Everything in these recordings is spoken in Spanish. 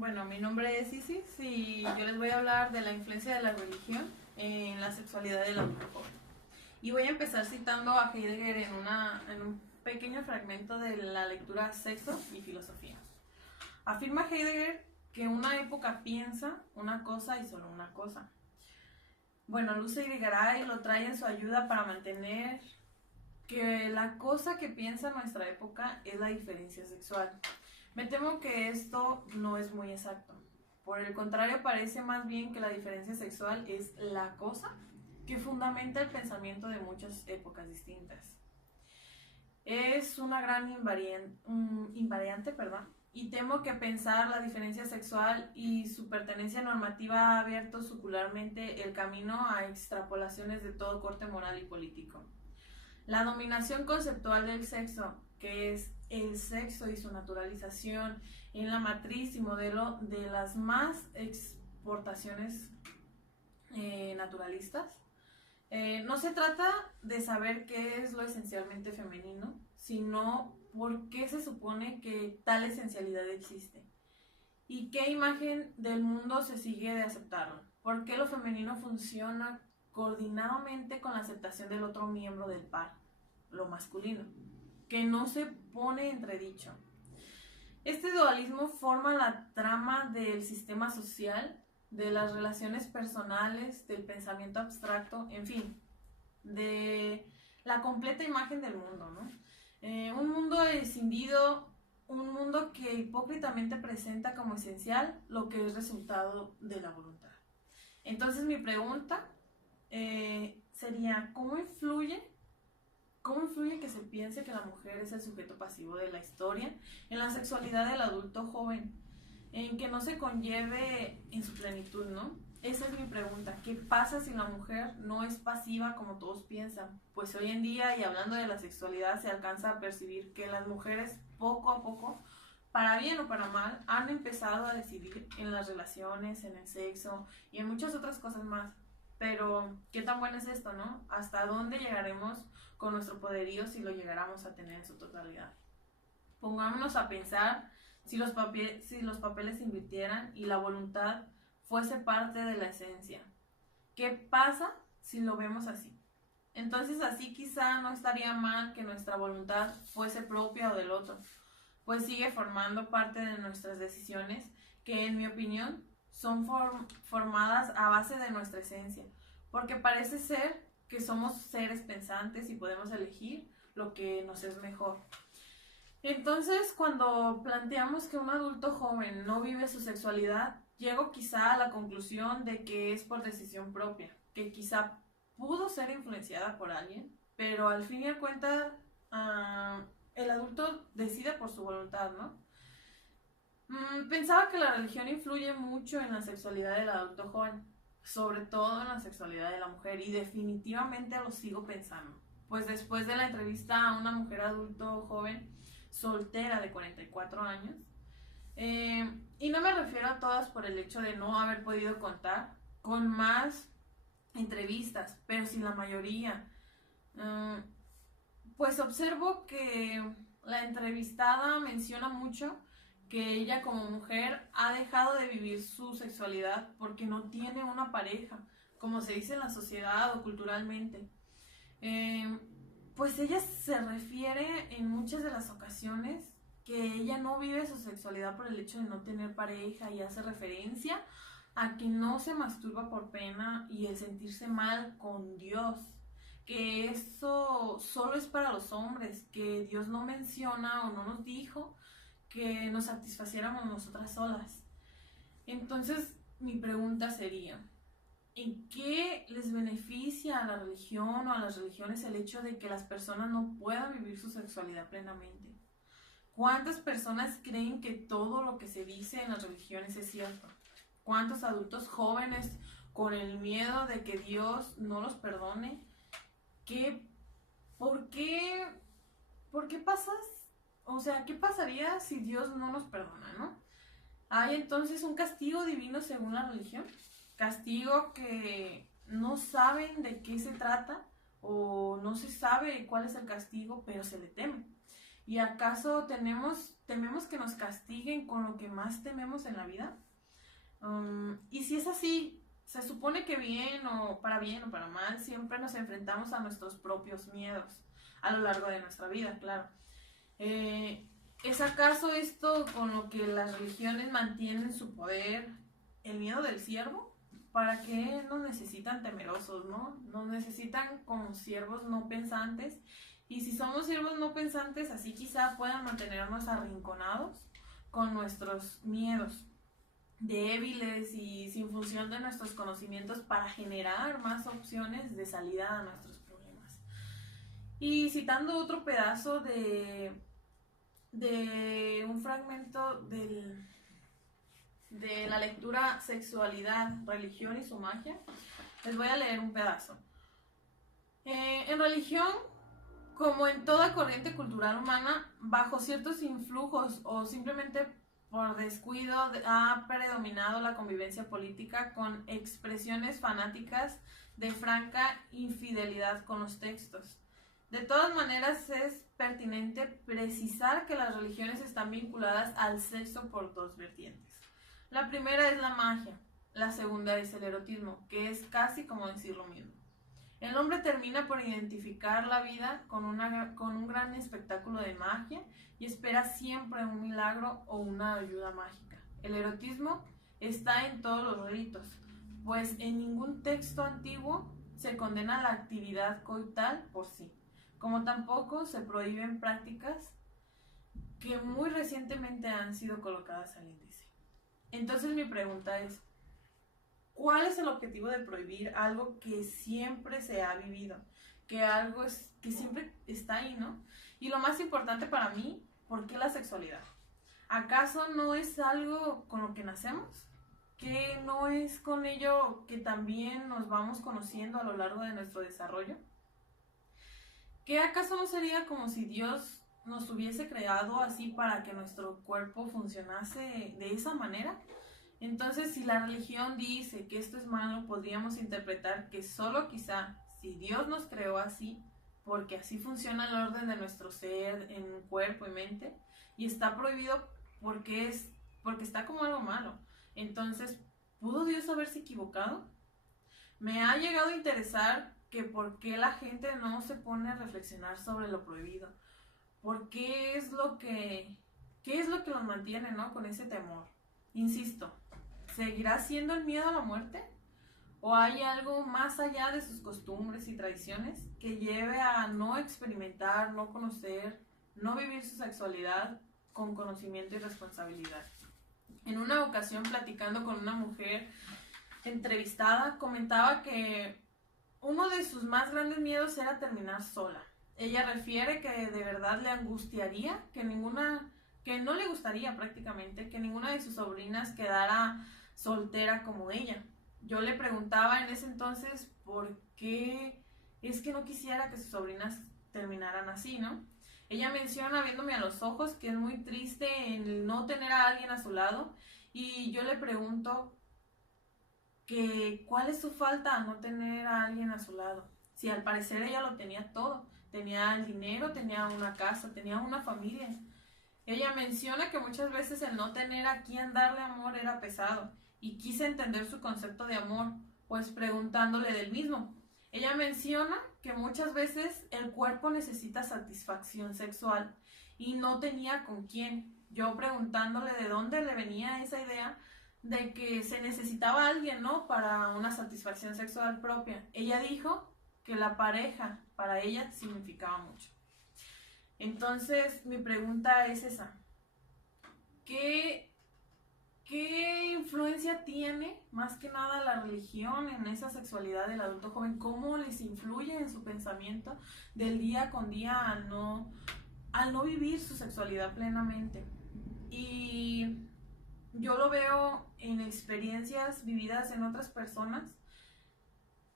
Bueno, mi nombre es Isis y yo les voy a hablar de la influencia de la religión en la sexualidad del adulto joven. Y voy a empezar citando a Heidegger en un pequeño fragmento de la lectura Sexo y Filosofía. Afirma Heidegger que una época piensa una cosa y solo una cosa. Bueno, Luce Irigaray lo trae en su ayuda para mantener que la cosa que piensa nuestra época es la diferencia sexual. Me temo que esto no es muy exacto. Por el contrario, parece más bien que la diferencia sexual es la cosa que fundamenta el pensamiento de muchas épocas distintas. Es una gran invariante, y temo que pensar la diferencia sexual y su pertenencia normativa ha abierto secularmente el camino a extrapolaciones de todo corte moral y político. La dominación conceptual del sexo, que es el sexo y su naturalización en la matriz y modelo de las más exportaciones naturalistas. No se trata de saber qué es lo esencialmente femenino, sino por qué se supone que tal esencialidad existe y qué imagen del mundo se sigue de aceptarlo. ¿Por qué lo femenino funciona coordinadamente con la aceptación del otro miembro del par, lo masculino, que no se pone entredicho? Este dualismo forma la trama del sistema social, de las relaciones personales, del pensamiento abstracto, en fin, de la completa imagen del mundo, ¿no? Un mundo escindido, un mundo que hipócritamente presenta como esencial lo que es resultado de la voluntad. Entonces mi pregunta sería, ¿cómo influye que se piense que la mujer es el sujeto pasivo de la historia en la sexualidad del adulto joven? En que no se conlleve en su plenitud, ¿no? Esa es mi pregunta. ¿Qué pasa si la mujer no es pasiva como todos piensan? Pues hoy en día, y hablando de la sexualidad, se alcanza a percibir que las mujeres poco a poco, para bien o para mal, han empezado a decidir en las relaciones, en el sexo y en muchas otras cosas más. Pero, ¿qué tan bueno es esto, no? ¿Hasta dónde llegaremos con nuestro poderío si lo llegáramos a tener en su totalidad? Pongámonos a pensar si los papeles se invirtieran y la voluntad fuese parte de la esencia. ¿Qué pasa si lo vemos así? Entonces así quizá no estaría mal que nuestra voluntad fuese propia o del otro, pues sigue formando parte de nuestras decisiones que, en mi opinión, son formadas a base de nuestra esencia, porque parece ser que somos seres pensantes y podemos elegir lo que nos es mejor. Entonces, cuando planteamos que un adulto joven no vive su sexualidad, llego quizá a la conclusión de que es por decisión propia, que quizá pudo ser influenciada por alguien, pero al fin y al cuenta el adulto decide por su voluntad, ¿no? Pensaba que la religión influye mucho en la sexualidad del adulto joven, sobre todo en la sexualidad de la mujer, y definitivamente lo sigo pensando. Pues después de la entrevista a una mujer adulto joven, soltera de 44 años, y no me refiero a todas por el hecho de no haber podido contar con más entrevistas, pero sí la mayoría, pues observo que la entrevistada menciona mucho que ella como mujer ha dejado de vivir su sexualidad porque no tiene una pareja, como se dice en la sociedad o culturalmente. Pues ella se refiere en muchas de las ocasiones que ella no vive su sexualidad por el hecho de no tener pareja, y hace referencia a que no se masturba por pena y el sentirse mal con Dios, que eso solo es para los hombres, que Dios no menciona o no nos dijo que nos satisfaciéramos nosotras solas. Entonces mi pregunta sería, ¿en qué les beneficia a la religión o a las religiones el hecho de que las personas no puedan vivir su sexualidad plenamente? ¿Cuántas personas creen que todo lo que se dice en las religiones es cierto? ¿Cuántos adultos jóvenes, con el miedo de que Dios no los perdone? ¿Por qué pasas? O sea, ¿qué pasaría si Dios no nos perdona, no? ¿Hay entonces un castigo divino según la religión? Castigo que no saben de qué se trata, o no se sabe cuál es el castigo, pero se le teme. ¿Y acaso tememos que nos castiguen con lo que más tememos en la vida? Y si es así, se supone que bien o para mal, siempre nos enfrentamos a nuestros propios miedos a lo largo de nuestra vida, claro. ¿Es acaso esto con lo que las religiones mantienen su poder, el miedo del siervo? ¿Para qué nos necesitan temerosos, no? Nos necesitan como siervos no pensantes. Y si somos siervos no pensantes, así quizá puedan mantenernos arrinconados con nuestros miedos, débiles y sin función de nuestros conocimientos para generar más opciones de salida a nuestros problemas. Y citando otro pedazo de un fragmento de la lectura Sexualidad, Religión y su magia, les voy a leer un pedazo. En religión, como en toda corriente cultural humana, bajo ciertos influjos o simplemente por descuido ha predominado la convivencia política con expresiones fanáticas de franca infidelidad con los textos. De todas maneras, es pertinente precisar que las religiones están vinculadas al sexo por dos vertientes. La primera es la magia, la segunda es el erotismo, que es casi como decir lo mismo. El hombre termina por identificar la vida con un gran espectáculo de magia y espera siempre un milagro o una ayuda mágica. El erotismo está en todos los ritos, pues en ningún texto antiguo se condena la actividad coital por sí, como tampoco se prohíben prácticas que muy recientemente han sido colocadas al índice. Entonces mi pregunta es, ¿cuál es el objetivo de prohibir algo que siempre se ha vivido? Que siempre está ahí, ¿no? Y lo más importante para mí, ¿por qué la sexualidad? ¿Acaso no es algo con lo que nacemos? ¿Que no es con ello que también nos vamos conociendo a lo largo de nuestro desarrollo? ¿Que acaso no sería como si Dios nos hubiese creado así para que nuestro cuerpo funcionase de esa manera? Entonces, si la religión dice que esto es malo, podríamos interpretar que solo quizá si Dios nos creó así, porque así funciona el orden de nuestro ser en cuerpo y mente, y está prohibido porque está como algo malo. Entonces, ¿pudo Dios haberse equivocado? Me ha llegado a interesar que por qué la gente no se pone a reflexionar sobre lo prohibido. ¿Por qué es lo que los mantiene, ¿no? Con ese temor. Insisto, ¿seguirá siendo el miedo a la muerte? ¿O hay algo más allá de sus costumbres y tradiciones que lleve a no experimentar, no conocer, no vivir su sexualidad con conocimiento y responsabilidad? En una ocasión, platicando con una mujer entrevistada, comentaba que uno de sus más grandes miedos era terminar sola. Ella refiere que de verdad le angustiaría, que no le gustaría prácticamente que ninguna de sus sobrinas quedara soltera como ella. Yo le preguntaba en ese entonces por qué es que no quisiera que sus sobrinas terminaran así, ¿no? Ella menciona, viéndome a los ojos, que es muy triste el no tener a alguien a su lado, y yo le pregunto que cuál es su falta a no tener a alguien a su lado. Si al parecer ella lo tenía todo, tenía el dinero, tenía una casa, tenía una familia. Ella menciona que muchas veces el no tener a quien darle amor era pesado, y quise entender su concepto de amor, pues preguntándole del mismo. Ella menciona que muchas veces el cuerpo necesita satisfacción sexual y no tenía con quién. Yo preguntándole de dónde le venía esa idea de que se necesitaba alguien, ¿no? Para una satisfacción sexual propia. Ella dijo que la pareja para ella significaba mucho. Entonces, mi pregunta es esa. ¿Qué influencia tiene, más que nada, la religión en esa sexualidad del adulto joven? ¿Cómo les influye en su pensamiento del día con día al no vivir su sexualidad plenamente? Y yo lo veo en experiencias vividas en otras personas,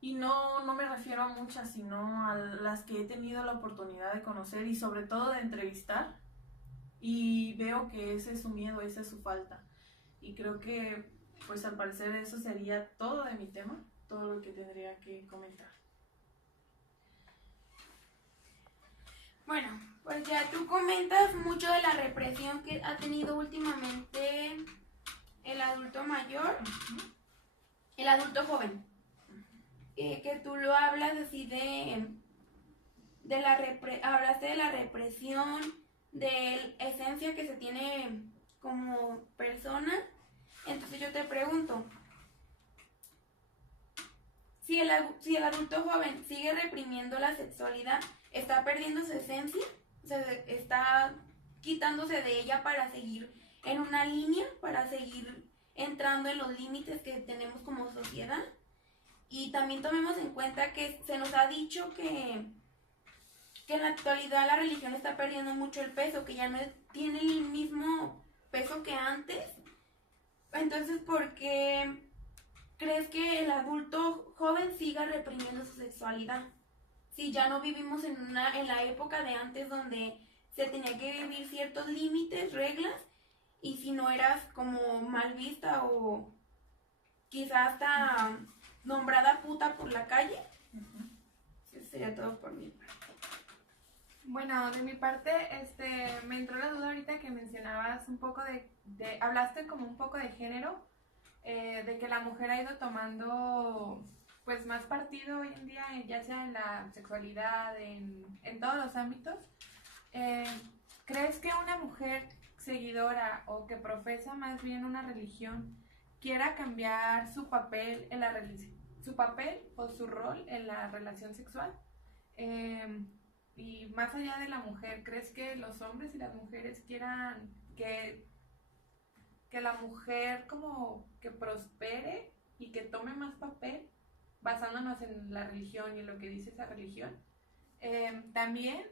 y no me refiero a muchas, sino a las que he tenido la oportunidad de conocer y sobre todo de entrevistar, y veo que ese es su miedo, esa es su falta. Y creo que, pues al parecer eso sería todo de mi tema, todo lo que tendría que comentar. Bueno, pues ya tú comentas mucho de la represión que ha tenido últimamente el adulto mayor, el adulto joven. Que tú lo hablas así hablaste de la represión, de la esencia que se tiene como persona. Entonces yo te pregunto, si el adulto joven sigue reprimiendo la sexualidad, ¿está perdiendo su esencia? O sea, ¿está quitándose de ella para seguir en una línea, para seguir entrando en los límites que tenemos como sociedad? Y también tomemos en cuenta que se nos ha dicho que en la actualidad la religión está perdiendo mucho el peso, que ya no tiene el mismo peso que antes. Entonces, ¿por qué crees que el adulto joven siga reprimiendo su sexualidad? Si ya no vivimos en la época de antes donde se tenía que vivir ciertos límites, reglas, y si no eras como mal vista o quizás hasta nombrada puta por la calle. Eso sería todo por mí. Bueno, de mi parte, me entró la duda ahorita que mencionabas un poco hablaste como un poco de género, de que la mujer ha ido tomando pues más partido hoy en día, ya sea en la sexualidad, en todos los ámbitos. ¿Crees que una mujer seguidora o que profesa más bien una religión quiera cambiar su papel en la su papel o su rol en la relación sexual? Y más allá de la mujer, ¿crees que los hombres y las mujeres quieran que la mujer como que prospere y que tome más papel basándonos en la religión y en lo que dice esa religión? También,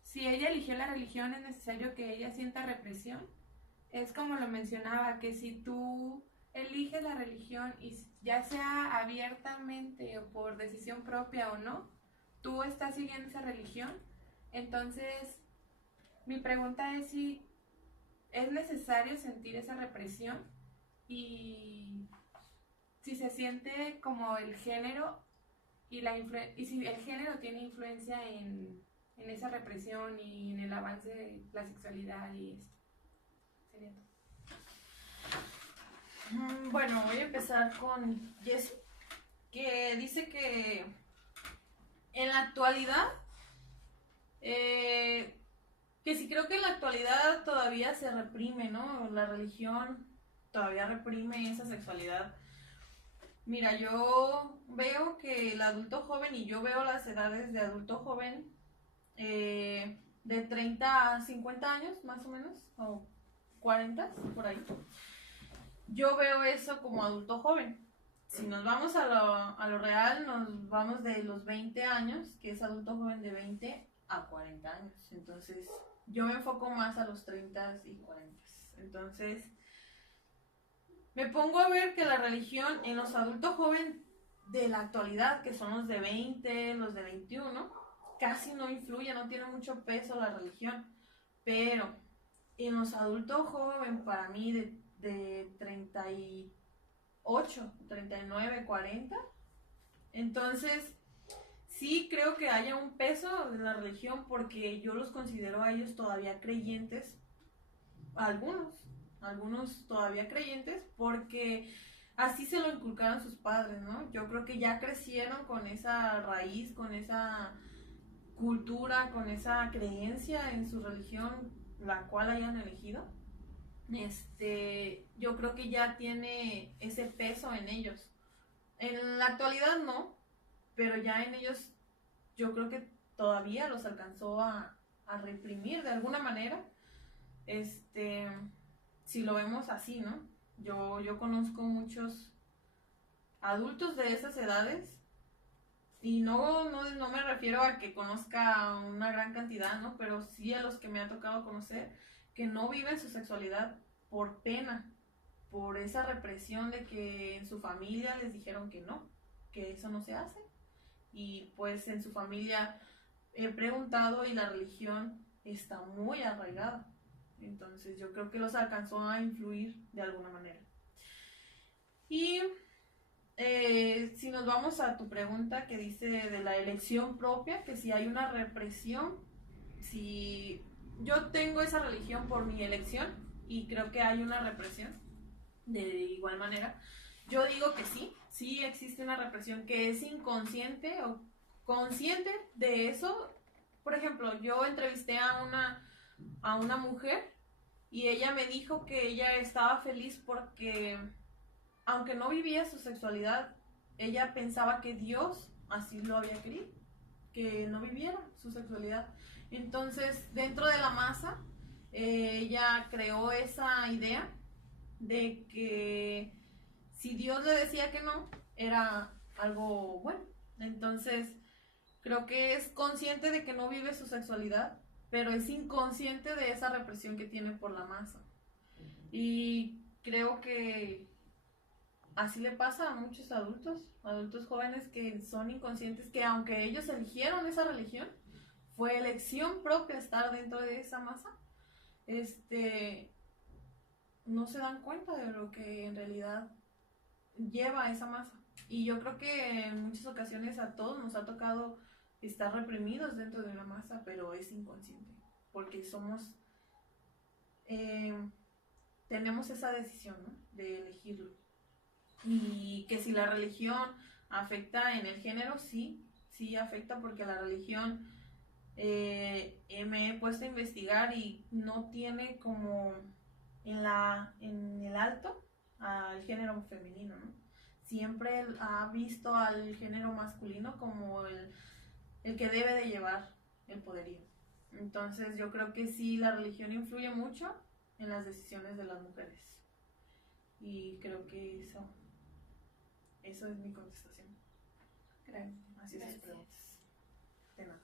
si ella eligió la religión, es necesario que ella sienta represión. Es como lo mencionaba, que si tú eliges la religión y ya sea abiertamente o por decisión propia o no, tú estás siguiendo esa religión. Entonces, mi pregunta es si es necesario sentir esa represión y si se siente como el género y si el género tiene influencia en esa represión y en el avance de la sexualidad y esto. Sería todo. Bueno, voy a empezar con Jessie, que dice que en la actualidad, que sí creo que en la actualidad todavía se reprime, ¿no? La religión todavía reprime esa sexualidad. Mira, yo veo que el adulto joven, y yo veo las edades de adulto joven, de 30 a 50 años, más o menos, o 40, por ahí. Yo veo eso como adulto joven. Si nos vamos a lo real, nos vamos de los 20 años, que es adulto joven de 20 a 40 años. Entonces, yo me enfoco más a los 30 y 40. Entonces, me pongo a ver que la religión en los adultos jóvenes de la actualidad, que son los de 20, los de 21, casi no influye, no tiene mucho peso la religión. Pero en los adultos jóvenes, para mí, de 38, 39, 40, entonces sí creo que haya un peso de la religión, porque yo los considero a ellos todavía creyentes, algunos todavía creyentes, porque así se lo inculcaron sus padres, ¿no? Yo creo que ya crecieron con esa raíz, con esa cultura, con esa creencia en su religión, la cual hayan elegido. Yo creo que ya tiene ese peso en ellos. En la actualidad no, pero ya en ellos yo creo que todavía los alcanzó a reprimir de alguna manera. Si lo vemos así, ¿no? Yo conozco muchos adultos de esas edades, y no me refiero a que conozca una gran cantidad, ¿no? Pero sí a los que me ha tocado conocer, que no viven su sexualidad por pena, por esa represión de que en su familia les dijeron que eso no se hace. Y pues en su familia he preguntado y la religión está muy arraigada. Entonces yo creo que los alcanzó a influir de alguna manera. Y si nos vamos a tu pregunta que dice de la elección propia, que si hay una represión, si yo tengo esa religión por mi elección y creo que hay una represión de igual manera, yo digo que sí, sí existe una represión que es inconsciente o consciente de eso. Por ejemplo, yo entrevisté a una mujer y ella me dijo que ella estaba feliz porque aunque no vivía su sexualidad, ella pensaba que Dios así lo había querido, que no viviera su sexualidad. Entonces, dentro de la masa, ella creó esa idea de que si Dios le decía que no, era algo bueno. Entonces, creo que es consciente de que no vive su sexualidad, pero es inconsciente de esa represión que tiene por la masa. Y creo que así le pasa a muchos adultos jóvenes que son inconscientes, que aunque ellos eligieron esa religión, fue elección propia estar dentro de esa masa, no se dan cuenta de lo que en realidad lleva a esa masa. Y yo creo que en muchas ocasiones a todos nos ha tocado estar reprimidos dentro de una masa, pero es inconsciente, porque tenemos esa decisión, ¿no? De elegirlo. Y que si la religión afecta en el género, sí, sí afecta, porque la religión me he puesto a investigar y no tiene como en el alto al género femenino, ¿no? Siempre ha visto al género masculino como el que debe de llevar el poderío. Entonces yo creo que sí, la religión influye mucho en las decisiones de las mujeres. Y creo que eso es mi contestación. Gracias. Así es. Gracias. Preguntas. De nada.